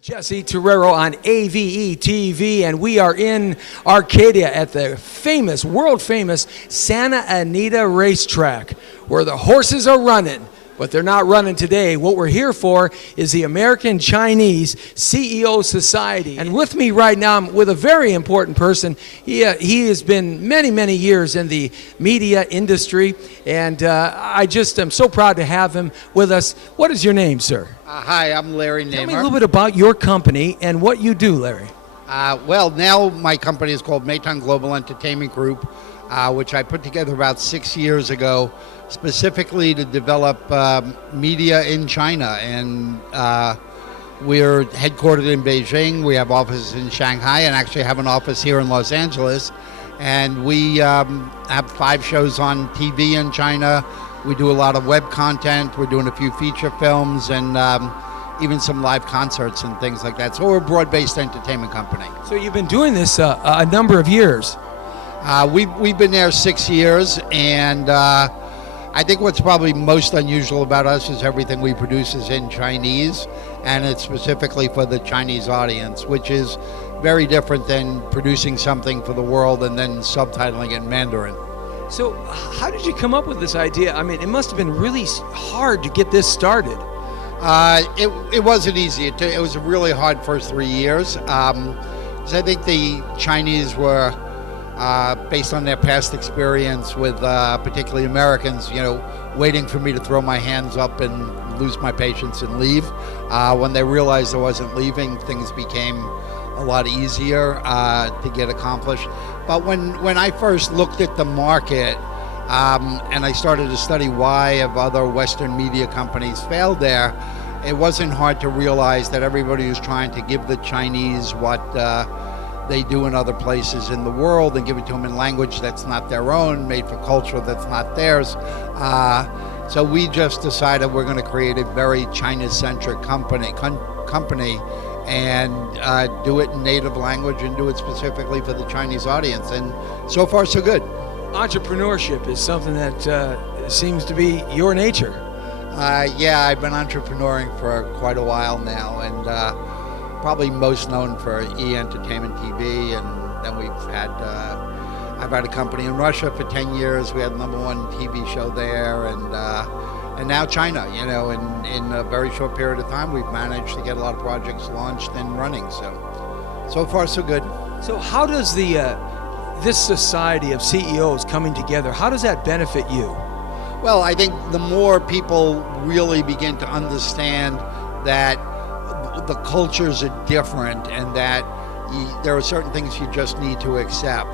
Jesse Torero on AVE TV, and we are in Arcadia at the famous, world famous Santa Anita Racetrack, where the horses are running, but they're not running today. What we're here for is the American Chinese CEO Society. And with me right now, I'm with a very important person. He has been many years in the media industry, and I just am so proud to have him with us. What is your name, sir? Hi, I'm Larry Namer. Tell me a little bit about your company and what you do, Larry. Well, now my company is called Meitan Global Entertainment Group, which I put together about 6 years ago, specifically to develop media in China. And we're headquartered in Beijing. We have offices in Shanghai and actually have an office here in Los Angeles. And we have 5 shows on TV in China. We do a lot of web content. We're doing a few feature films and even some live concerts and things like that. So we're a broad-based entertainment company. So you've been doing this a number of years. We've been there 6 years, and I think what's probably most unusual about us is everything we produce is in Chinese, and it's specifically for the Chinese audience, which is very different than producing something for the world and then subtitling it in Mandarin. So how did you come up with this idea? I mean, it must have been really hard to get this started. It wasn't easy. It was a really hard first 3 years. 'Cause I think the Chinese were, based on their past experience with particularly Americans, waiting for me to throw my hands up and lose my patience and leave. When they realized I wasn't leaving, things became a lot easier to get accomplished. But when I first looked at the market and I started to study why have other Western media companies failed there, it wasn't hard to realize that everybody was trying to give the Chinese what they do in other places in the world and give it to them in language that's not their own, made for culture that's not theirs. So we just decided we're going to create a very China-centric company and do it in native language and do it specifically for the Chinese audience. And so far, so good. Entrepreneurship is something that seems to be your nature. Yeah, I've been entrepreneuring for quite a while now, and probably most known for E! Entertainment TV. And then I've had a company in Russia for 10 years. We had the #1 TV show there, and now China. In a very short period of time, we've managed to get a lot of projects launched and running. So far, so good. So how does this society of CEOs coming together, how does that benefit you? Well, I think the more people really begin to understand that the cultures are different and that there are certain things you just need to accept.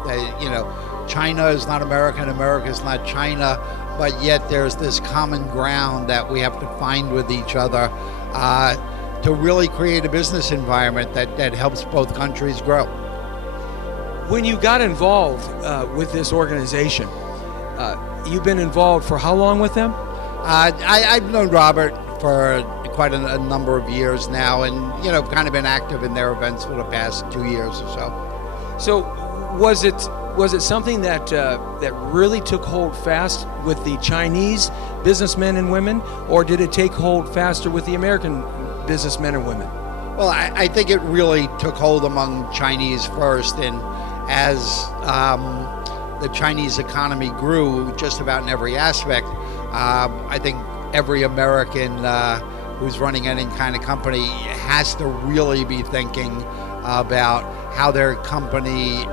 China is not America and America is not China, but yet there's this common ground that we have to find with each other to really create a business environment that helps both countries grow. When you got involved with this organization, you've been involved for how long with them? I've known Robert for quite a number of years now, and kind of been active in their events for the past 2 years or so. So was it something that really took hold fast with the Chinese businessmen and women, or did it take hold faster with the American businessmen and women? Well, I think it really took hold among Chinese first, and as the Chinese economy grew just about in every aspect, I think every American who's running any kind of company has to really be thinking about how their company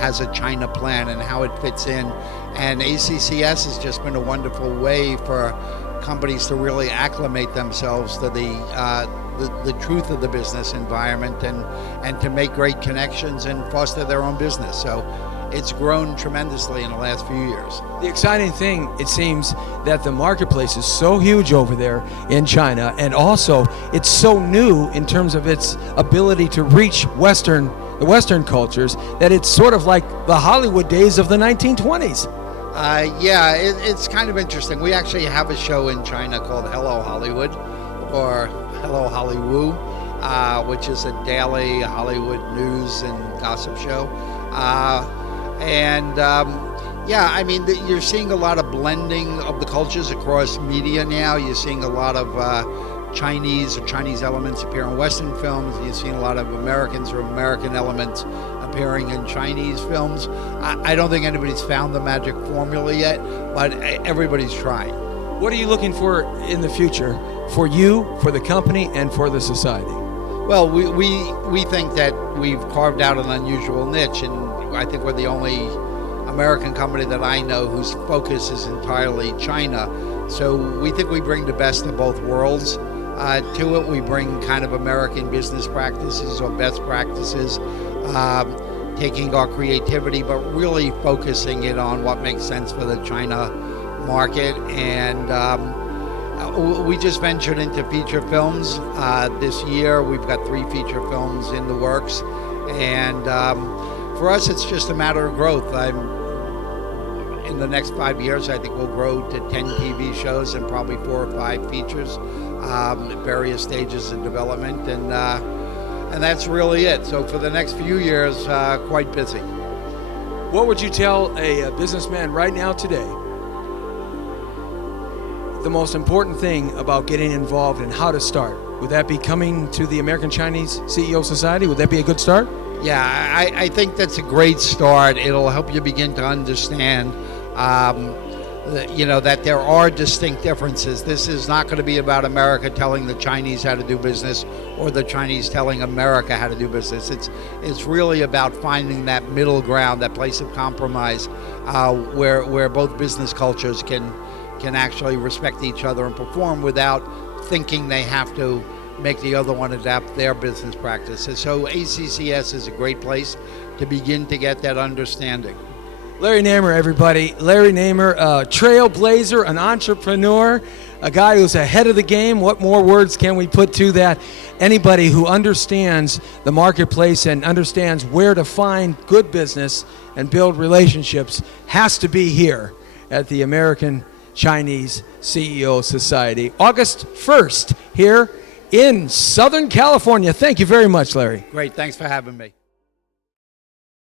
has a China plan and how it fits in. And ACCS has just been a wonderful way for companies to really acclimate themselves to the truth of the business environment and to make great connections and foster their own business. So it's grown tremendously in the last few years. The exciting thing, it seems, that the marketplace is so huge over there in China, and also it's so new in terms of its ability to reach the Western cultures, that it's sort of like the Hollywood days of the 1920s. Yeah, it's kind of interesting. We actually have a show in China called Hello Hollywood, or Hello Hollywood, which is a daily Hollywood news and gossip show. Yeah, I mean, you're seeing a lot of blending of the cultures across media now. You're seeing a lot of Chinese or Chinese elements appear in Western films. You've seen a lot of Americans or American elements appearing in Chinese films. I don't think anybody's found the magic formula yet, but everybody's trying. What are you looking for in the future for you, for the company, and for the society? Well, we think that we've carved out an unusual niche, and I think we're the only American company that I know whose focus is entirely China. So we think we bring the best of both worlds to it. We bring kind of American business practices or best practices, taking our creativity, but really focusing it on what makes sense for the China market. And we just ventured into feature films this year. We've got 3 feature films in the works, and for us, it's just a matter of growth. In the next 5 years, I think we'll grow to 10 TV shows and probably 4 or 5 features at various stages of development, and that's really it. So for the next few years, quite busy. What would you tell a businessman right now today, the most important thing about getting involved and how to start? Would that be coming to the American Chinese CEO Society? Would that be a good start? Yeah, I think that's a great start. It'll help you begin to understand that there are distinct differences. This is not going to be about America telling the Chinese how to do business or the Chinese telling America how to do business. It's really about finding that middle ground, that place of compromise, where both business cultures can actually respect each other and perform without thinking they have to make the other one adapt their business practices. So ACCS is a great place to begin to get that understanding. Larry Namer, everybody. Larry Namer, a trailblazer, an entrepreneur, a guy who's ahead of the game. What more words can we put to that? Anybody who understands the marketplace and understands where to find good business and build relationships has to be here at the American Chinese CEO Society. August 1st here in Southern California. Thank you very much, Larry. Great. Thanks for having me.